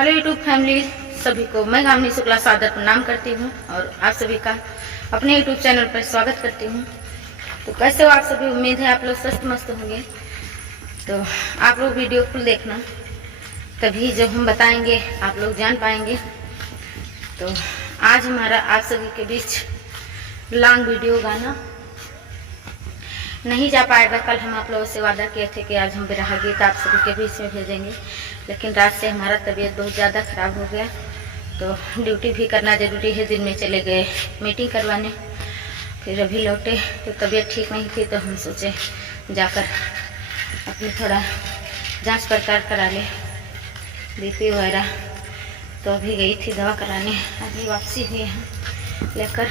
Hello YouTube family, सभी को मैं गामिनी शुक्ला सादर प्रणाम करती हूँ और आप सभी का अपने यूट्यूब चैनल पर स्वागत करती हूँ। तो कैसे हो आप सभी? उम्मीद है आप लोग स्वस्थ मस्त होंगे। तो आप लोग वीडियो फुल देखना, तभी जब हम बताएंगे आप लोग जान पाएंगे। तो आज हमारा आप सभी के बीच लॉन्ग वीडियो गाना नहीं जा पाएगा। कल हम आप लोगों से वादा किए थे कि आज हम बिरहा गीत आप सभी के बीच में भेजेंगे, लेकिन रात से हमारा तबीयत बहुत ज़्यादा ख़राब हो गया। तो ड्यूटी भी करना ज़रूरी है। दिन में चले गए मीटिंग करवाने, फिर अभी लौटे तो तबीयत ठीक नहीं थी। तो हम सोचे जाकर अपनी थोड़ा जांच पड़ताल करा ले, बीपी वगैरह। तो अभी गई थी दवा कराने, अभी वापसी हुई है लेकर।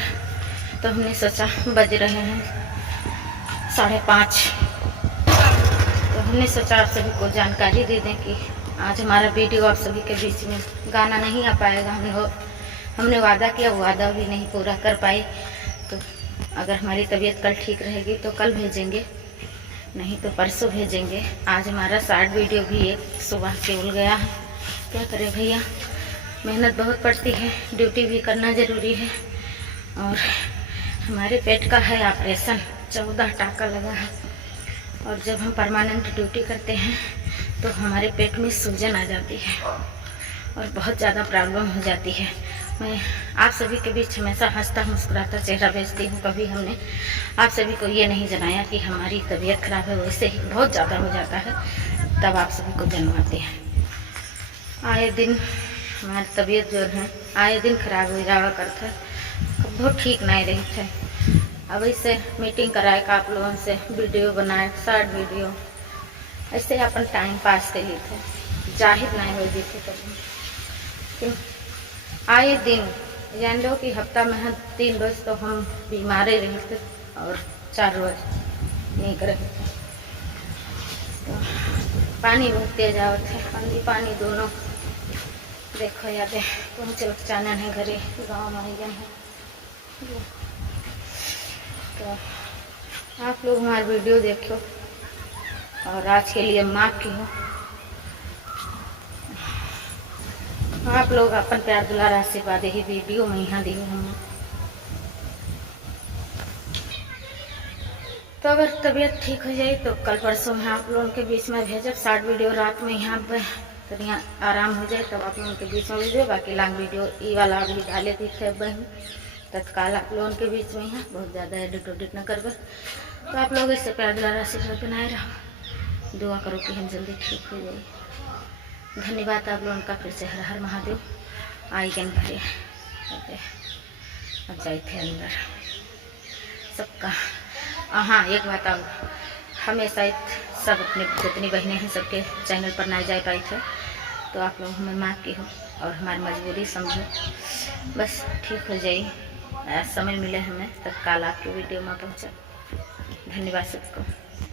तो हमने सोचा बज रहे हैं 5:30, तो हमने सोचा आप सभी को जानकारी दे दें कि आज हमारा वीडियो आप सभी के बीच में गाना नहीं आ पाएगा। हमने वादा किया, वो वादा भी नहीं पूरा कर पाए। तो अगर हमारी तबीयत कल ठीक रहेगी तो कल भेजेंगे, नहीं तो परसों भेजेंगे। आज हमारा शॉर्ट वीडियो भी एक सुबह से उल गया है। क्या करें भैया, मेहनत बहुत पड़ती है, ड्यूटी भी करना ज़रूरी है। और हमारे पेट का है ऑपरेशन, 14 टाका लगा है। और जब हम परमानेंट ड्यूटी करते हैं तो हमारे पेट में सूजन आ जाती है और बहुत ज़्यादा प्रॉब्लम हो जाती है। मैं आप सभी के बीच हमेशा हंसता मुस्कुराता चेहरा भेजती हूँ। कभी हमने आप सभी को ये नहीं जनाया कि हमारी तबीयत खराब है, वैसे ही बहुत ज़्यादा हो जाता है तब आप सभी को जनवाते हैं। आए दिन हमारी तबीयत जो है आए दिन खराब हो जावा करता है, बहुत ठीक नहीं रही थे। अब इससे मीटिंग कराए का आप लोगों से वीडियो बनाए, शॉर्ट वीडियो, ऐसे अपन टाइम पास कर लिए थे, जाहिर नहीं हो गई थी कभी। क्यों आए दिन जान लो कि हफ्ता में 3 रोज तो हम बीमार रहते और 4 रोज नहीं रहे थे। तो पानी बहुत तेज आवत है, पानी दोनों देखो याद है। पहुँचे चानन है घरे, गाँव में है। तो आप लोग हमारा वीडियो देखो और आज के लिए माफ़ की हो। आप लोग अपन प्यार दुलार आशीर्वाद ही वीडियो में यहाँ दी हूँ। तो अगर तबीयत ठीक हो जाए तो कल परसों में आप लोगों के बीच में भेजब शॉर्ट वीडियो। रात में यहाँ पर तो यहाँ आराम हो जाए तब आप लोगों के बीच में भेजो। बाकी लॉन्ग वीडियो ये वाला अभी डाले दिखे बहन तत्काल आप लोगों के बीच में है, बहुत ज़्यादा एडिट उडिट न कर। तो आप लोग इससे प्यार दुलार आशीर्वाद बनाए रहो, दुआ करो कि हम जल्दी ठीक हो जाए। धन्यवाद आप लोगों का फिर से। हर हर महादेव। आई गन घरे अब जाए थे अंदर सबका। हाँ एक बात और, हमेशा सब अपने जितनी बहनें हैं सबके चैनल पर ना जा पाई थे, तो आप लोग हमें माफ़ की हो और हमारी मजबूरी समझो, बस ठीक हो जाए। समय मिले हमें तत्काल आपके वीडियो में पहुँचा। धन्यवाद सबको।